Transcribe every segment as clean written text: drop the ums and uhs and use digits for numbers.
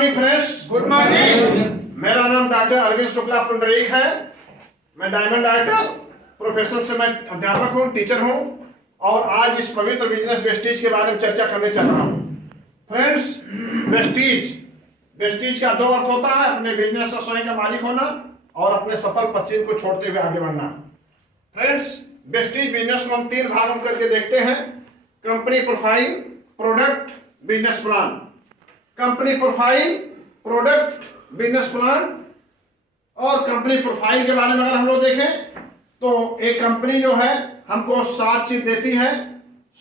Morning friends. Good morning. मेरा नाम doctor Arvind Shukla Pundarik है। मैं डायमंड डॉक्टर प्रोफेशन से मैं अध्यापक हूँ, टीचर हूँ और आज इस पवित्र बिजनेस वेस्टेज के बारे में चर्चा करने चल रहा हूँ। फ्रेंड्स, वेस्टेज का दो अर्थ होता है, अपने बिजनेस का स्वयं का मालिक होना और अपने सफल पत्नी को छोड़ते हुए आगे बढ़ना। फ्रेंड्स, वेस्टेज बिजनेस को हम तीन भागों में करके देखते हैं: company profile, product, business plan. Company profile, product, business plan. और कंपनी प्रोफाइल के बारे में अगर हम लोग देखें तो एक कंपनी जो है हमको 7 चीज देती है: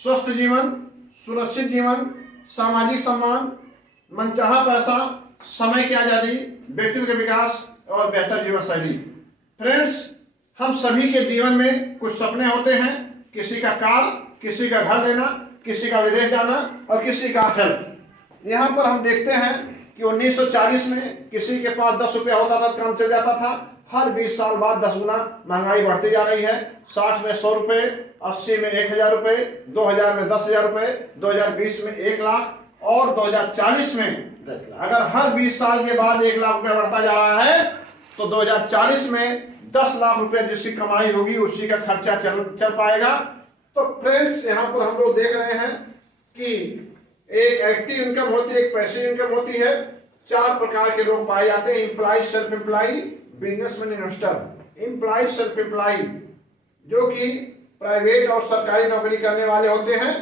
स्वस्थ जीवन, सुरक्षित जीवन, सामाजिक सम्मान, मनचाहा पैसा, समय की आजादी, व्यक्तित्व का विकास और बेहतर जीवन शैली। फ्रेंड्स, हम सभी के जीवन में कुछ सपने होते हैं, किसी का कार, किसी का घर लेना, किसी का विदेश जाना और किसी का हेल्थ। यहाँ पर हम देखते हैं कि 1940 में किसी के पास 10 रुपया होता था, काम चल जाता था। हर 20 साल बाद 10 गुना महंगाई बढ़ती जा रही है। 60 में 100 रुपये, 80 में 1000 रुपये, 2000 में 10,000 रुपये, 2020 में 1 लाख और 2040 में 10 लाख। अगर हर 20 साल के बाद 1 लाख रुपया बढ़ता जा रहा है तो 2040 में 10 लाख रुपये जिसकी कमाई होगी उसी का खर्चा चल पाएगा। तो फ्रेंड्स, यहाँ पर हम लोग देख रहे हैं कि एक एक्टिव इनकम होती है, एक पैसिव इनकम होती है। 4 प्रकार के लोग पाए जाते हैं: employ, self employ, businessman, investor. Employ, self employ जो कि प्राइवेट और सरकारी नौकरी करने वाले होते हैं,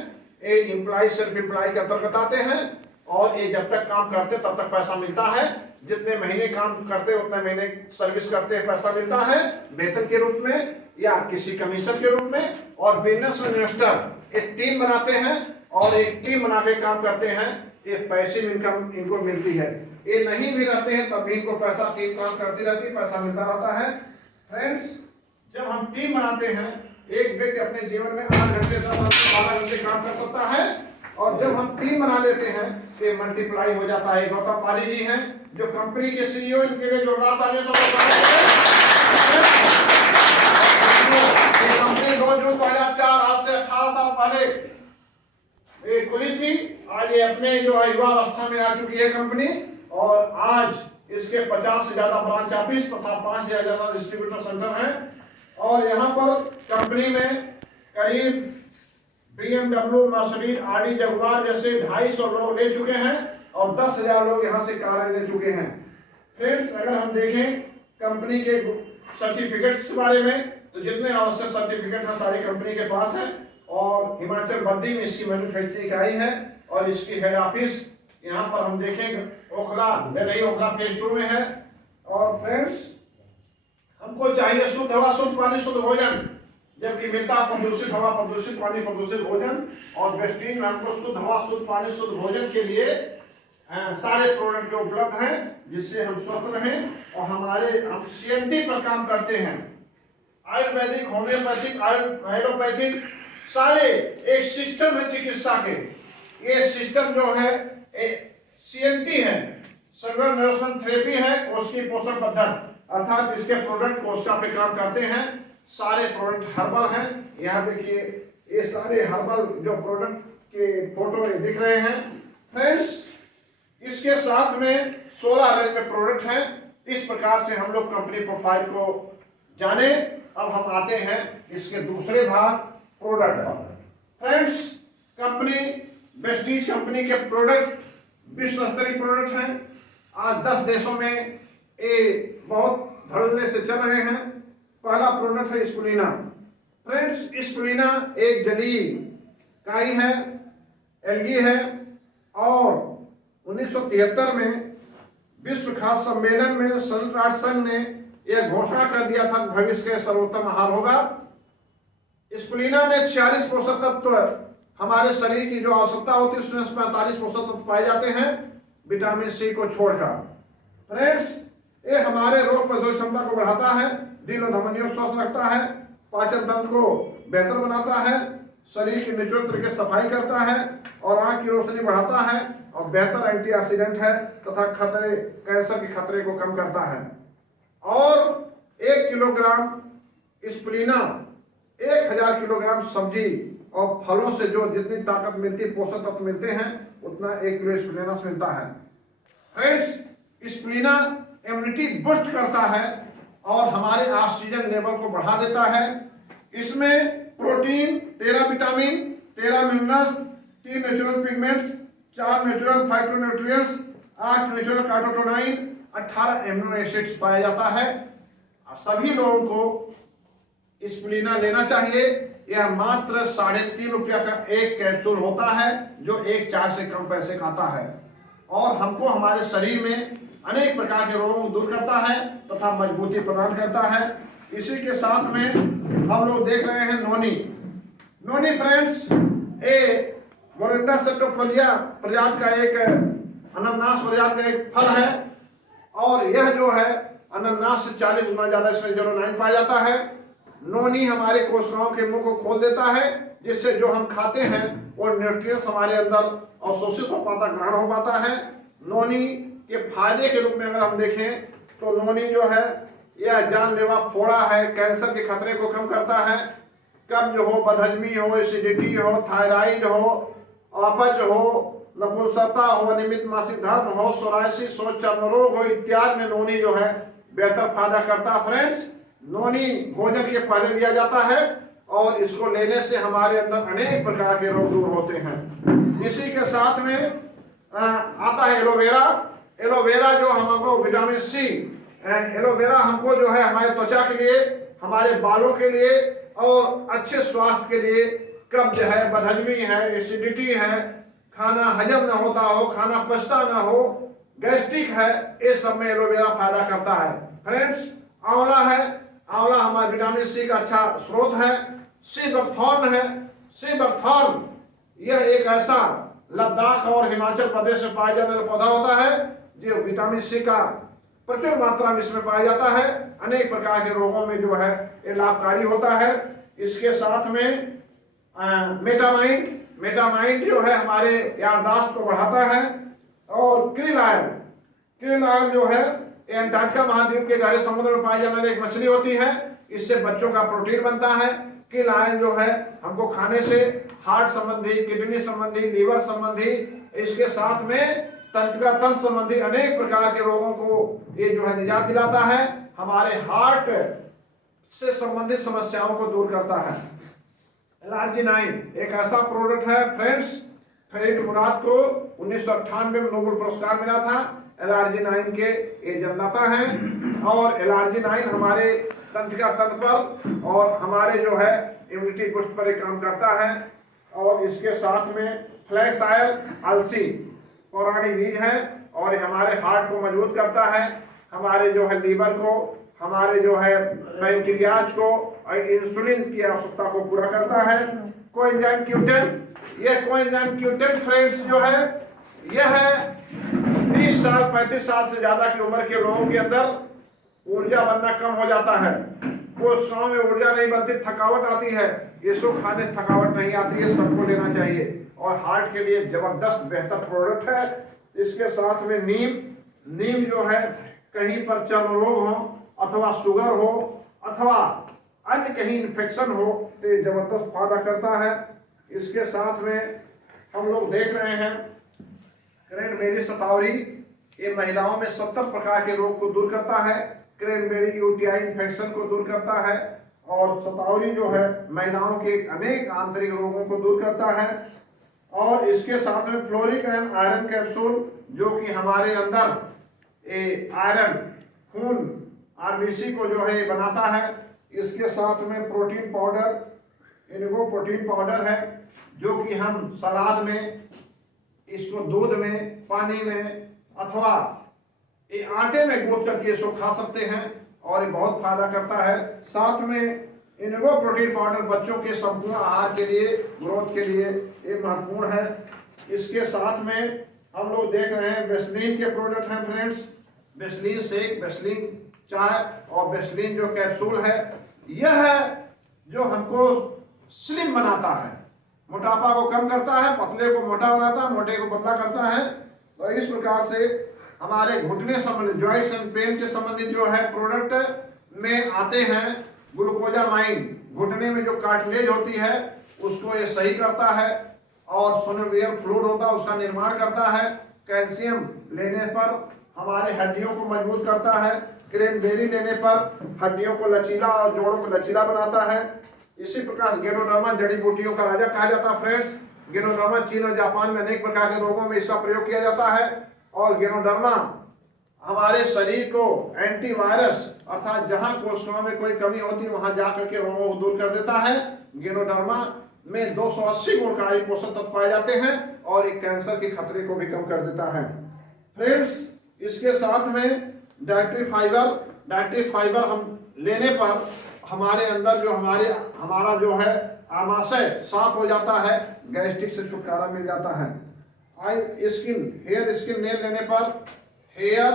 ये एम्प्लॉय सेल्फ एम्प्लॉय के अंतर्गत आते हैं और ये जब तक काम करते तब तक पैसा मिलता है। जितने महीने काम करते उतने महीने सर्विस करते पैसा मिलता है, वेतन के रूप में या किसी कमीशन के रूप में। और बिजनेसमैन, इन्वेस्टर एक टीम बनाते हैं और एक टीम बना के काम करते हैं, ये पैसिव इनकम इनको मिलती है। ये नहीं भी रहते हैं तब भी इनको पैसा, टीम काम करती रहती है, पैसा मिलता रहता है। फ्रेंड्स, जब हम टीम बनाते हैं, एक व्यक्ति अपने जीवन में 8 घंटे 10 घंटे 12 घंटे काम कर सकता है और जब हम टीम बना लेते हैं तो ये मल्टीप्लाई हो जाता है। गौतम पाली जी हैं जो कंपनी के सीईओ, इनके लिए जोरदार तालियां कंपनी 2 जून 2004, आज से 18 साल पहले ये खुली थी। आज ये अपने जो युवा अवस्था में आ चुकी है कंपनी और आज इसके 50 से ज्यादा ब्रांच ऑफिस तथा 5 से ज्यादा डिस्ट्रीब्यूटर सेंटर हैं। और यहाँ पर कंपनी में करीब BMW, मर्सिडीज, ऑडी, जगुआर जैसे 250 लोग ले चुके हैं और 10,000 लोग यहाँ से कारें ले चुके हैं। फ्रेंड्स, अगर हम देखें कंपनी के सर्टिफिकेट्स के बारे में तो जितने आवश्यक सर्टिफिकेट हैं सारी कंपनी के पास है और हिमाचल बद्दी में इसकी मैन्युफैक्चरिंग इकाई है और इसकी हेड ऑफिस यहाँ पर हम देखें ओखला, नई ओखला फेज 2 में है। और फ्रेंड्स, हमको चाहिए शुद्ध हवा, शुद्ध पानी, शुद्ध भोजन, जबकि मिलता प्रदूषित हवा, प्रदूषित पानी, प्रदूषित भोजन। और वेस्टेज में हमको शुद्ध हवा, शुद्ध पानी, शुद्ध भोजन के लिए सारे प्रोडक्ट जो उपलब्ध हैं जिससे हम स्वस्थ रहें और हम CMT पर काम करते हैं। आयुर्वेदिक, होम्योपैथिक, एलोपैथिक सारे एक सिस्टम है चिकित्सा के। ये सिस्टम जो है CMT है, सेलुलर नरिशमेंट थेरेपी है, कोशिकीय पोषण पद्धति, अर्थात इसके प्रोडक्ट कोशिका पे काम करते हैं। सारे प्रोडक्ट हर्बल हैं। यहाँ देखिए ये सारे हर्बल जो प्रोडक्ट के फोटो दिख रहे हैं। फ्रेंड्स, इसके साथ में 16 रेंज में प्रोडक्ट हैं। इस प्रकार से हम लोग कंपनी प्रोफाइल को जाने। अब हम आते हैं इसके दूसरे भाग, प्रोडक्ट पर। फ्रेंड्स, कंपनी वेस्टेज कंपनी के प्रोडक्ट विश्व स्तरीय प्रोडक्ट हैं। आज 10 देशों में ये बहुत धड़ल्ले से चल रहे हैं। पहला प्रोडक्ट है स्पुलिना। फ्रेंड्स, स्पुलिना एक जलीय काई है, एल्गी है और 1973 में विश्व खाद्य सम्मेलन में संयुक्त राष्ट्र संघ ने यह घोषणा कर दिया था भविष्य के सर्वोत्तम आहार होगा। स्पुलिना में 46 पोषक तत्व हमारे शरीर की जो आवश्यकता होती है उसमें 45 पोषक तत्व पाए जाते हैं, विटामिन C को छोड़कर। फ्रेंड्स, ये हमारे रोग प्रतिरोधक क्षमता को बढ़ाता है, दिल और धमनियों को स्वस्थ रखता है, पाचन तंत्र को बेहतर बनाता है, शरीर की निचोड़ की सफाई करता है और आंख की रोशनी बढ़ाता है और बेहतर एंटीऑक्सीडेंट है तथा कैंसर के खतरे को कम करता है। और 1 किलोग्राम स्पुलिना 1000 किलोग्राम सब्जी और फलों से जो जितनी ताकत मिलती है, पोषक तत्व मिलते हैं, उतना 1 किलो स्पुलिना से मिलता है। फ्रेंड्स, स्पिरुलिना इम्यूनिटी बूस्ट करता है और हमारे ऑक्सीजन लेवल को बढ़ा देता है। इसमें protein, 13 vitamin, 13 minerals, 3 natural pigments, 4 natural phytonutrients, 8 natural carbohydrate, 18 amino acids पाया जाता है। सभी लोगों को स्पिरुलिना लेना चाहिए। यह मात्र 3.5 रुपया का एक कैप्सूल होता है, जो एक चाय से कम पैसे का आता है और हमको हमारे शरीर में अनेक प्रकार के रोगों को दूर करता है तथा मजबूती प्रदान करता है। इसी के साथ में हम लोग देख रहे हैं नोनी। नोनी फ्रेंड्स, ए मोरिंडा सेप्टिफोलिया प्रजाति का एक अनानास प्रजाति का एक फल है और यह जो है अनानास से 40 गुना ज्यादा इसमें 09 पाया जाता है। नोनी हमारे कोशिकाओं के मुंह को खोल देता है, जिससे जो हम खाते हैं वो न्यूट्रिएंट्स हमारे अंदर अवशोषित हो पाता, ग्रहण हो पाता है। नोनी के फायदे के रूप में अगर हम देखें तो नोनी जो है यह जानलेवा फोड़ा है, कैंसर के खतरे को कम करता है। कब्ज हो, बदहजमी हो, एसिडिटी हो, थायराइड हो, अपच हो, नपुंसकता हो, अनियमित मासिक धर्म हो, सोरायसिस हो, चर्म रोग हो इत्यादि में नोनी जो है बेहतर फायदा करता है। फ्रेंड्स, नोनी भोजन के पहले लिया जाता है और इसको लेने से हमारे अंदर अनेक प्रकार के रोग दूर होते हैं। इसी के साथ में आता है एलोवेरा। एलोवेरा जो हमको विटामिन सी, एलोवेरा हमको जो है हमारे त्वचा के लिए, हमारे बालों के लिए और अच्छे स्वास्थ्य के लिए, कब्ज है, बदहजमी है, एसिडिटी है, खाना हजम न होता हो, खाना पचता न हो, गैस्ट्रिक है, इस सब में एलोवेरा फायदा करता है। फ्रेंड्स, आंवला है। आंवला हमारे विटामिन सी का अच्छा स्रोत है। सी बकथॉर्न है। सी बकथॉर्न यह एक ऐसा लद्दाख और हिमाचल प्रदेश में पाया जाने वाला पौधा होता है जो विटामिन सी का प्रचुर मात्रा में इसमें पाया जाता है। अनेक प्रकार के रोगों में जो है ये लाभकारी होता है। इसके साथ में मेटामाइन, मेटामाइन जो है हमारे याददाश्त को बढ़ाता है। और क्रिल आयल, क्रिल आयल जो है एंटार्क्टिका महाद्वीप के गहरे समुद्र में पाई जाने वाली एक मछली होती है। इससे बच्चों का प्रोटीन बनता है। क्रिल आयल जो है हमको खाने से हार्ट संबंधी, किडनी संबंधी, लीवर संबंधी, इसके साथ में तंत्रिका तंत्र संबंधी अनेक प्रकार के रोगों को ये जो है निजात दिलाता है। हमारे हार्ट से संबंधित समस्याओं को दूर करता है। एलार्जिनाइन एक ऐसा प्रोडक्ट है फ्रेंड्स, फरीद मुराद को 1998 में नोबेल पुरस्कार मिला था। एलार्जिनाइन के ये जन्मदाता हैं और एलार्जिनाइन हमारे तंत्रिका तंत्र पर और हमारे जो है इम्यूनिटी बूस्ट पर एक काम करता है। और इसके साथ में फ्लैक्स ऑयल, अलसी पौराणिक बीज है और हमारे हार्ट को मजबूत करता है, हमारे जो है लीवर को, हमारे जो है पैंक्रियाज को और इंसुलिन की आवश्यकता को पूरा करता है। कोएंजाइम Q10, यह कोएंजाइम Q10 फ्रेंड्स जो है यह है 30 साल 35 साल से ज्यादा की उम्र के लोगों के अंदर ऊर्जा बनना कम हो जाता है। वो कोशिकाओं में ऊर्जा नहीं बनती, थकावट आती है। इसको खाने थकावट नहीं आती है, सबको लेना चाहिए और हार्ट के लिए जबरदस्त बेहतर प्रोडक्ट है। इसके साथ में नीम, नीम जो है कहीं पर चर्म रोग हो अथवा शुगर हो अथवा अन्य कहीं इन्फेक्शन हो तो ये जबरदस्त फायदा करता है। इसके साथ में हम लोग देख रहे हैं क्रैनबेरी शतावरी, ये महिलाओं में 70 प्रकार के रोग को दूर करता है। क्रैनबेरी यूटीआई इन्फेक्शन को दूर करता है और शतावरी जो है महिलाओं के अनेक आंतरिक रोगों को दूर करता है। और इसके साथ में फ्लोरिक एंड आयरन कैप्सूल जो कि हमारे अंदर आयरन, खून, आरबीसी को जो है बनाता है। इसके साथ में प्रोटीन पाउडर, इनको प्रोटीन पाउडर है जो कि हम सलाद में, इसको दूध में, पानी में अथवा ये आटे में गूंथ करके इसको खा सकते हैं और ये बहुत फायदा करता है। साथ में इनको प्रोटीन पाउडर बच्चों के संपूर्ण आहार के लिए, ग्रोथ के लिए ये महत्वपूर्ण है। इसके साथ में हम लोग देख रहे हैं वेस्लीन के प्रोडक्ट हैं फ्रेंड्स, वेस्लीन शेक, वेस्लीन चाय और वेस्लीन जो कैप्सूल है, यह है जो हमको स्लिम बनाता है, मोटापा को कम करता है, पतले को मोटा बनाता है, मोटे को पतला करता है। तो इस प्रकार से हमारे घुटने संबंधित, जॉइंट्स एंड पेन के संबंधित जो है प्रोडक्ट में आते हैं ग्लूकोजामाइन, घुटने में जो कार्टिलेज होती है उसको ये सही करता है और सोनोवियर फ्लूइड होता है उसका निर्माण करता है। कैल्शियम लेने पर हमारे हड्डियों को मजबूत करता है। क्रैनबेरी लेने पर हड्डियों को लचीला और जोड़ों को लचीला बनाता है। इसी प्रकार गैनोडर्मा जड़ी बूटियों का राजा कहा जाता है फ्रेंड्स। गैनोडर्मा चीन और जापान में अनेक प्रकार के रोगों में इसका प्रयोग किया जाता है। और गैनोडर्मा हमारे शरीर को एंटीवायरस अर्थात जहां कोशिकाओं में कोई कमी होती है वहां जाकर के रोगों को दूर कर देता है। गैनोडर्मा में 280 गुणकारी पोषक तत्व पाए जाते हैं और एक कैंसर के खतरे को भी कम कर देता है। फ्रेंड्स, इसके साथ में डाइटरी फाइबर हम लेने पर हमारे अंदर जो हमारा जो है आमाशय साफ हो जाता है, गैस्ट्रिक से छुटकारा मिल जाता है। हेयर स्किन नेल लेने पर हेयर,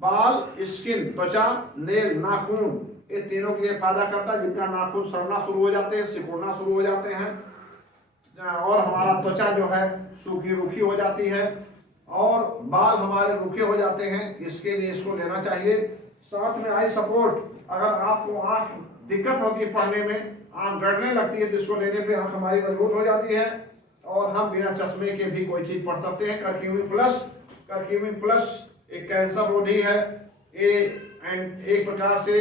बाल, स्किन, त्वचा, नेल, नाखून, ये तीनों के लिए फायदा करता है। जिनका नाखून सड़ना शुरू हो जाते हैं, सिकुड़ना शुरू हो जाते हैं और हमारा त्वचा जो है सूखी रूखी हो जाती है और बाल हमारे रूखे हो जाते हैं, इसके लिए इसको लेना चाहिए। साथ में आई सपोर्ट, अगर आपको आंख दिक्कत होती है पढ़ने में, आंख गड़ने लगती है तो इसको लेने पे आंख हमारी मजबूत हो जाती है और हम बिना चश्मे के भी कोई चीज पढ़ सकते हैं। करक्यूमिन प्लस एक कैंसर रोधी है, एक प्रकार से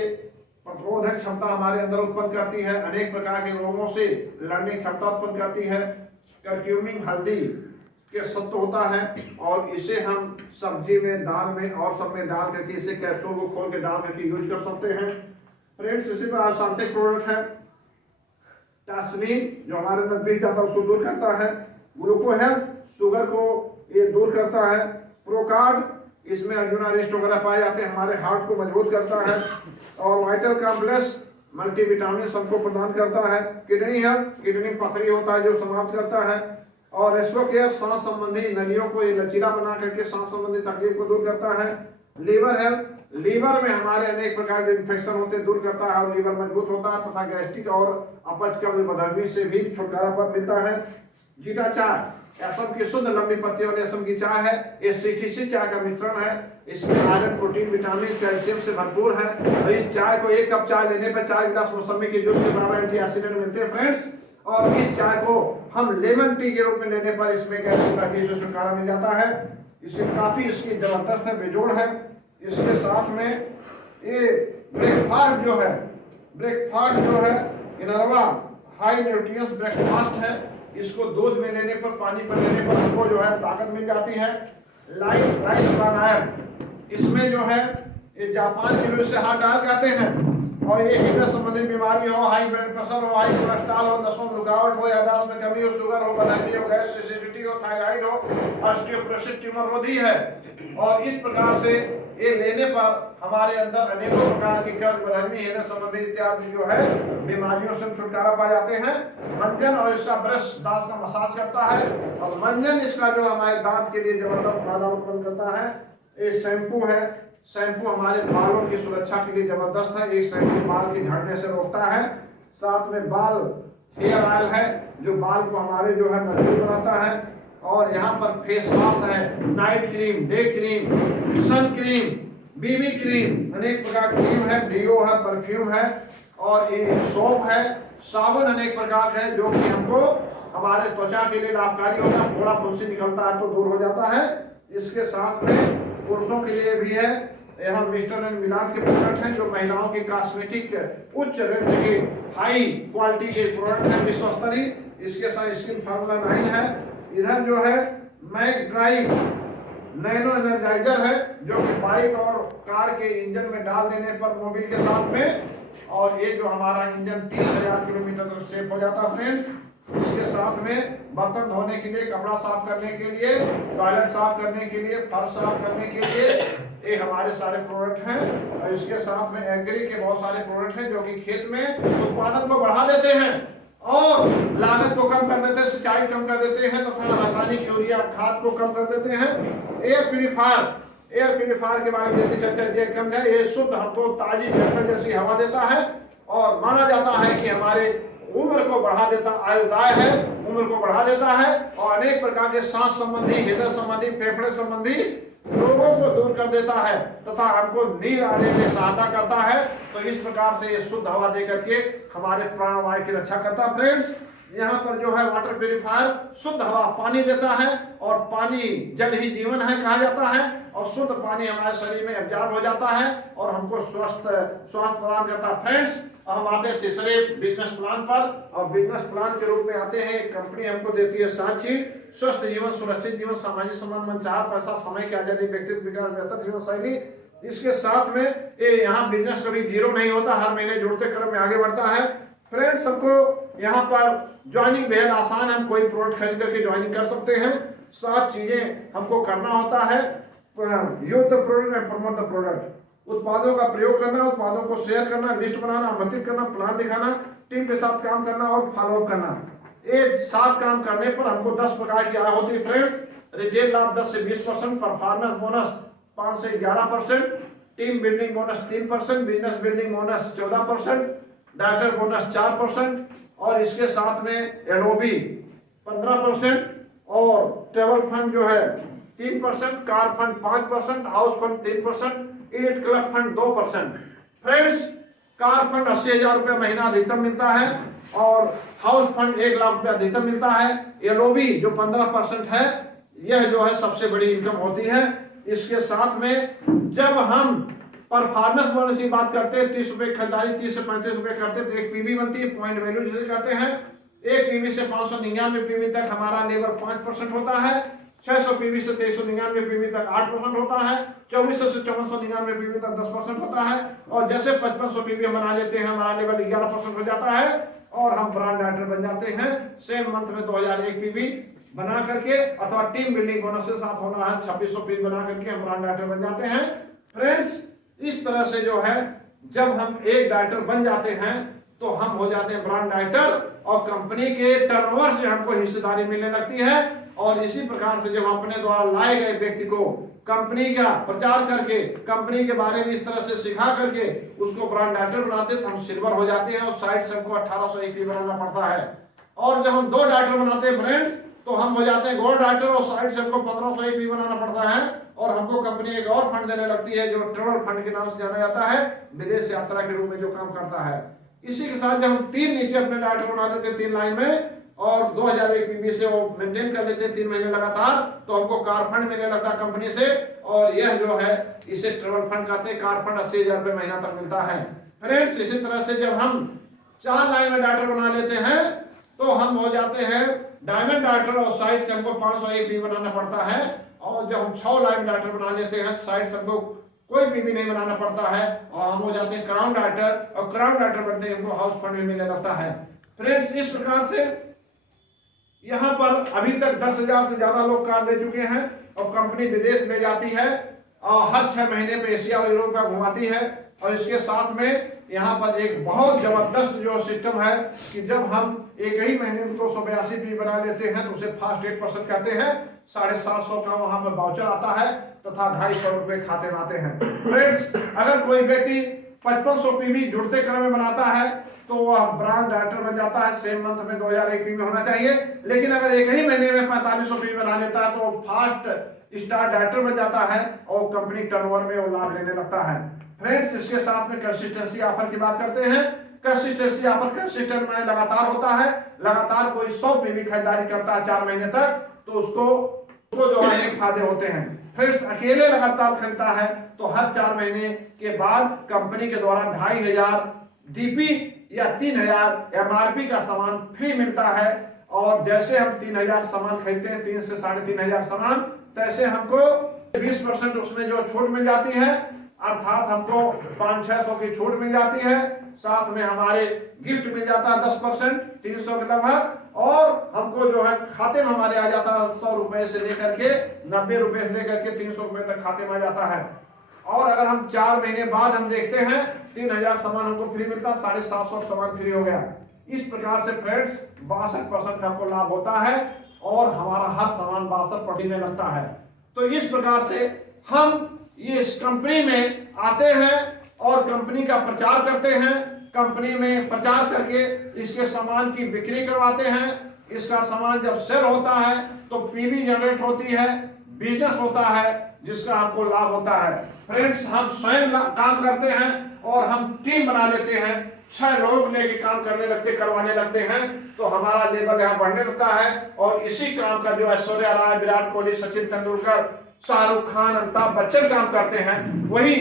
प्रतिरोधक क्षमता हमारे अंदर उत्पन्न करती है, अनेक प्रकार के रोगों से लड़ने की क्षमता उत्पन्न करती है। करक्यूमिन हल्दी के सत्व होता है और इसे हम सब्जी में, दाल में और सब में डाल करके इसे कैप्सूल को खोल के डाल करके यूज कर सकते हैं। फ्रेंड्स, इसी पर आसांतिक प्रोडक्ट है टास्मिन, जो हमारे अंदर पीस जाता है उसको दूर करता है। ग्लूको हेल्थ, शुगर को ये दूर करता है। प्रोकार्ड, इसमें अर्जुना रेस्ट वगैरह पाए जाते हैं, हमारे हार्ट को मजबूत करता है। और वाइटल कॉम्प्लेक्स मल्टीविटामिन सबको प्रदान करता है। किडनी हेल्थ, किडनी पथरी होता है जो समाप्त करता है। और रेस्टो केयर, सांस संबंधी नलियों को ये लचीला बना करके सांस संबंधी तकलीफ को दूर करता है। लीवर हेल्थ, लीवर में हमारे अनेक प्रकार के इन्फेक्शन होते दूर करता है और लीवर मजबूत होता है तथा गैस्ट्रिक और अपच कब्ज बदहजमी से भी छुटकारा पर मिलता है। जीरा चाय, असम की शुद्ध लंबी पत्तियों वाली असम की चाय है, ये सीटीसी चाय का मिश्रण है। इसमें आयरन, प्रोटीन, विटामिन, कैल्शियम से भरपूर है और इस चाय को 1 कप चाय लेने पर 4 गिलास मौसमी के जूस के 12 एंटीऑक्सीडेंट मिलते हैं फ्रेंड्स। और इस चाय को हम लेमन टी के रूप में लेने पर इसमें गैस्ट्रिक तकलीफ से छुटकारा मिल जाता है। इसमें काफी इसकी जबरदस्त है, बेजोड़ है। इसके साथ में ये ब्रेकफास्ट जो है इनरवा हाई न्यूट्रिएंट्स ब्रेकफास्ट है। इसको दूध में लेने पर, पानी पर लेने पर हमको जो है ताकत मिल जाती है। लाइट राइस प्राणायाम, इसमें जो है ये जापान के लोग से हार्ट डाल कहते हैं और ये हृदय संबंधी बीमारी हो, हाई ब्लड प्रेशर हो, हाई कोलेस्ट्रॉल हो, नसों में रुकावट हो, याददाश्त में कमी हो, शुगर हो, बदहजमी हो, गैस एसिडिटी हो, थायराइड हो, ऑस्टियोपोरोसिस ट्यूमर रोधी है। और इस प्रकार से ये लेने पर हमारे अंदर अनेकों प्रकार की कब्ज, बदहजमी, हृदय संबंधी इत्यादि जो है बीमारियों से छुटकारा पा जाते हैं। मंजन और इसका ब्रश दांत का मसाज करता है और मंजन इसका जो हमारे दांत के लिए जबरदस्त फायदा उत्पन्न करता है। ये शैम्पू है, शैम्पू हमारे बालों की सुरक्षा के लिए जबरदस्त है। एक शैम्पू बाल के झड़ने से रोकता है। साथ में बाल हेयर ऑयल है जो बाल को हमारे जो है मजबूत बनाता है। और यहाँ पर फेस वॉश है, night cream, day cream, sun cream, BB cream, अनेक प्रकार की क्रीम है, डीओ है, परफ्यूम है और ये सोप है, साबुन अनेक प्रकार है जो कि हमको हमारे त्वचा के लिए लाभकारी होता है। थोड़ा फुंसी निकलता है तो दूर हो जाता है। इसके साथ में पुरुषों के लिए भी है, यहाँ मिस्टर एंड मिलान के प्रोडक्ट हैं जो महिलाओं की कॉस्मेटिक उच्च रेंज के हाई क्वालिटी के प्रोडक्ट हैं, विश्व स्तरीय। इसके साथ स्किन फार्मूला 9 है। इधर जो है मैक ड्राइव नैनो एनर्जाइजर है जो कि बाइक और कार के इंजन में डाल देने पर मोबिल के साथ में, और ये जो हमारा इंजन 30,000 किलोमीटर तक सेफ हो जाता है फ्रेंड्स। इसके साथ में बर्तन धोने के लिए, कपड़ा साफ करने के लिए, टॉयलेट साफ करने के लिए, फर्श साफ करने के लिए ये हमारे सारे प्रोडक्ट हैं। और इसके साथ में एग्री के बहुत सारे प्रोडक्ट हैं जो कि खेत में उत्पादन को बढ़ा देते हैं और लागत को कम कर देते हैं, सिंचाई कम कर देते हैं तथा रासायनिक यूरिया खाद को कम कर देते हैं। एयर प्यूरिफायर के बारे में जल्दी चर्चा कम है। ये शुद्ध हमको ताजी जंगल जैसी हवा देता है और माना जाता है कि हमारे उम्र को बढ़ा देता, आयुदाय है, उम्र को बढ़ा देता है और अनेक प्रकार के सांस संबंधी, हृदय संबंधी, फेफड़े संबंधी रोगों को दूर कर देता है तथा हमको नींद आने में सहायता करता है। तो इस प्रकार से ये शुद्ध हवा देकर के हमारे प्राणवायु की रक्षा करता है फ्रेंड्स। यहाँ पर जो है वाटर प्यूरिफायर शुद्ध हवा पानी देता है, और पानी जल ही जीवन है कहा जाता है, और शुद्ध पानी हमारे शरीर में एब्जॉर्ब हो जाता है और हमको स्वास्थ्य प्रदान करता है। फ्रेंड्स, हम आते हैं तीसरे बिजनेस प्लान पर, और बिजनेस प्लान के रूप में आते हैं कंपनी हमको देती है 7 चीज: स्वस्थ जीवन, सुरक्षित जीवन, सामाजिक सम्मान, मनचाहा पैसा, समय की आजादी, व्यक्तित्व विकास, बेहतर जीवन शैली। इसके साथ में ये यहाँ बिजनेस कभी जीरो नहीं होता, हर महीने जुड़ते क्रम में आगे बढ़ता है। फ्रेंड्स, हमको यहाँ पर ज्वाइनिंग बेहद आसान है, हम कोई प्रोडक्ट खरीद करके ज्वाइनिंग कर सकते हैं। 7 चीजें हमको करना होता है: use the product and promote the product, उत्पादों का प्रयोग करना, उत्पादों को शेयर करना, लिस्ट बनाना, आमंत्रित करना, प्लान दिखाना, टीम के साथ काम करना और फॉलोअप करना। ये 7 काम करने पर हमको 10 प्रकार की आय होती है। फ्रेंड्स, रिटेल लाभ 10 से 20%, परफॉर्मेंस बोनस 5 से 11%, team building bonus 3%, business building bonus 14%, director bonus 4%, और इसके साथ में एलओबी 15%, और ट्रेवल फंड जो है 3%, car fund 5%, house fund 3%, elite club fund 2%। Friends, car fund 80,000 रुपये महीना अधिकतम मिलता है, और हाउस फंड 1 लाख रुपये अधिकतम मिलता है। एलओबी जो 15% है, यह जो है सबसे बड़ी इनकम होती है। इसके साथ में जब हम परफॉर्मेंस बोनस की बात करते हैं, 30 रुपए खरीदारी 30 से 35 रुपए करते हैं तो एक पीवी बनती है, पॉइंट वैल्यू जिसे कहते हैं। एक पीवी से 599 पीवी तक हमारा लेबर 5% होता है, 600 पीवी से 2399 पीवी तक 8% होता है, 2400 से 5499 पीवी तक 10% होता है, और जैसे 5500 पीवी हम बना लेते हैं हमारा लेवल 11% हो जाता है, और हम ब्रांड डायरेक्टर बन जाते हैं। सेम मंथ में 2001 पीवी बना करके, अथवा टीम बिल्डिंग बोनस के साथ होना है 2600 पीवी बना करके हम ब्रांड डायरेक्टर बन जाते हैं। फ्रेंड्स, इस तरह से जो है जब हम एक डायरेक्टर बन जाते हैं तो हम हो जाते हैं ब्रांड डायरेक्टर, और कंपनी के टर्नओवर से हमको हिस्सेदारी मिलने लगती है। और इसी प्रकार से जब अपने द्वारा लाए गए व्यक्ति को कंपनी का प्रचार करके, कंपनी के बारे में इस तरह से सिखा करके उसको ब्रांड डायरेक्टर बनाते हैं तो हम सिल्वर हो जाते हैं, और साइड से हमको 1801 बनाना पड़ता है। और जब हम 2 डायरेक्टर बनाते हैं फ्रेंड्स, तो हम हो जाते हैं गोल्ड डायरेक्टर, और साइड से हमको 1501 बनाना पड़ता है, और हमको कंपनी एक और फंड देने लगती है जो ट्रेवल फंड के नाम से जाना जाता है, विदेश यात्रा के रूप में जो काम करता है। इसी के साथ जब हम 3 नीचे अपने डायरेक्टर बना देते हैं 3 लाइन में, और 2001 पीवी से वो मेंटेन कर लेते हैं 3 महीने लगातार, तो हमको कार फंड मिलने लगता है कंपनी से, और यह जो है इसे ट्रेवल फंड कहते हैं। कार फंड 80,000 रुपये महीना तक मिलता है। फ्रेंड्स, इसी तरह से जब हम 4 लाइन में डायरेक्टर बना लेते हैं तो हम हो जाते हैं डायमंड डायरेक्टर, और साइड से हमको 501 पीवी बनाना पड़ता है। और जब हम 6 लाइन डायरेक्टर बना लेते हैं, साइड से हमको कोई पीवी नहीं बनाना पड़ता है, और हम हो जाते हैं क्राउन डायरेक्टर, और क्राउन डायरेक्टर बनते हैं हमको हाउस फंड भी मिलने लगता है। फ्रेंड्स, इस प्रकार से यहाँ पर अभी तक 10,000 से ज्यादा लोग कार ले चुके हैं, और कंपनी विदेश ले जाती है, और हर 6 महीने में एशिया और यूरोप का घुमाती है। और इसके साथ में यहाँ पर एक बहुत जबरदस्त जो सिस्टम है कि जब हम एक ही महीने में 282 पी बना लेते हैं तो उसे फास्ट 8% कहते हैं। 750 का वहां पर वाउचर आता है तथा 250 रुपए खाते में आते हैं। फ्रेंड्स, अगर कोई व्यक्ति 5500 पीवी जुड़ते क्रम में बनाता है तो वह ब्रांड डायरेक्टर बन जाता है। सेम मंथ में 2001 पीवी होना चाहिए, लेकिन अगर एक ही महीने में 4500 पीवी बना लेता है तो फास्ट स्टार डायरेक्टर बन जाता है और कंपनी टर्नओवर में वो लाभ लेने लगता है। फ्रेंड्स, इसके साथ में कंसिस्टेंसी ऑफर की बात करते हैं। कंसिस्टेंसी ऑफर कंसिस्टेंट में लगातार होता है। लगातार कोई 100 पीवी खरीदारी करता है 4 महीने तक तो उसको जो अनेक फायदे होते हैं। फ्रेंड्स, अकेले लगातार खरीदता है तो हर 4 महीने के बाद कंपनी के द्वारा 2500 डीपी या 3000 एमआरपी का सामान फ्री मिलता है। और जैसे हम 3000 सामान खरीदते हैं, 3 से 3500 सामान, तैसे हमको 20% उसमें जो छूट मिल जाती है, अर्थात हमको 500-600 की छूट मिल जाती है। साथ में हमारे गिफ्ट मिल जाता है 10%, 300 के लगभग, और हमको जो है खाते में हमारे आ जाता है 100 रुपए से लेकर के 90 रुपए से लेकर के 300 रुपए तक खाते में आ जाता है। और अगर हम 4 महीने बाद हम देखते हैं 3000 सामान हमको फ्री मिलता है, 750 सामान फ्री हो गया। इस प्रकार से फ्रेंड्स 62% का आपको लाभ होता है और हमारा हर सामान 62% मिलने लगता है। तो इस प्रकार से हम ये इस कंपनी में आते हैं और कंपनी का प्रचार करते हैं। कंपनी में प्रचार करके इसके सामान की बिक्री करवाते हैं। इसका सामान जब सेल होता है तो पीवी जनरेट होती है, बिजनेस होता है जिसका हमको लाभ होता है। फ्रेंड्स, हम स्वयं काम करते हैं और हम टीम बना लेते हैं 6 लोग लेके काम करवाने लगते हैं, तो हमारा लेवल यहाँ बढ़ने लगता है। और इसी काम का जो ऐश्वर्या राय, विराट कोहली, सचिन तेंदुलकर, शाहरुख खान, अमिताभ बच्चन काम करते हैं, वही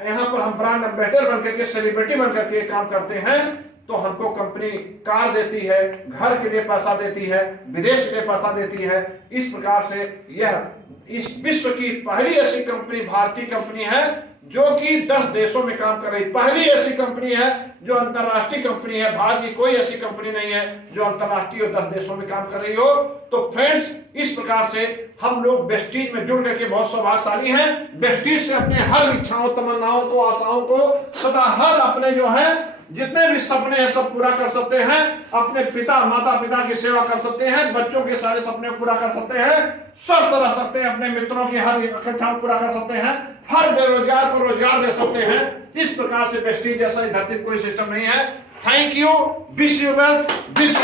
यहाँ पर हम ब्रांड एम्बेसडर बनकर के, सेलिब्रिटी बनकर के काम करते हैं। तो हमको कंपनी कार देती है, घर के लिए पैसा देती है, विदेश के लिए पैसा देती है। इस प्रकार से यह इस विश्व की पहली ऐसी कंपनी, भारतीय कंपनी है जो कि 10 देशों में काम कर रही, पहली ऐसी कंपनी है जो अंतरराष्ट्रीय कंपनी है। भारत की कोई ऐसी कंपनी नहीं है जो अंतरराष्ट्रीय और 10 देशों में काम कर रही हो। तो फ्रेंड्स, इस प्रकार से हम लोग वेस्टीज में जुड़ करके बहुत सौभाग्यशाली हैं। वेस्टीज से अपने हर इच्छाओं, तमन्नाओं को, आशाओं को सदा हर अपने जो है जितने भी सपने हैं सब पूरा कर सकते हैं। अपने माता पिता की सेवा कर सकते हैं, बच्चों के सारे सपने पूरा कर सकते हैं, स्वस्थ रह सकते हैं, अपने मित्रों की हर इच्छाओं पूरा कर सकते हैं, हर बेरोजगार को रोजगार दे सकते हैं। इस प्रकार से वेस्टीज जैसा धरती कोई सिस्टम नहीं है। Thank you, wish you well, wish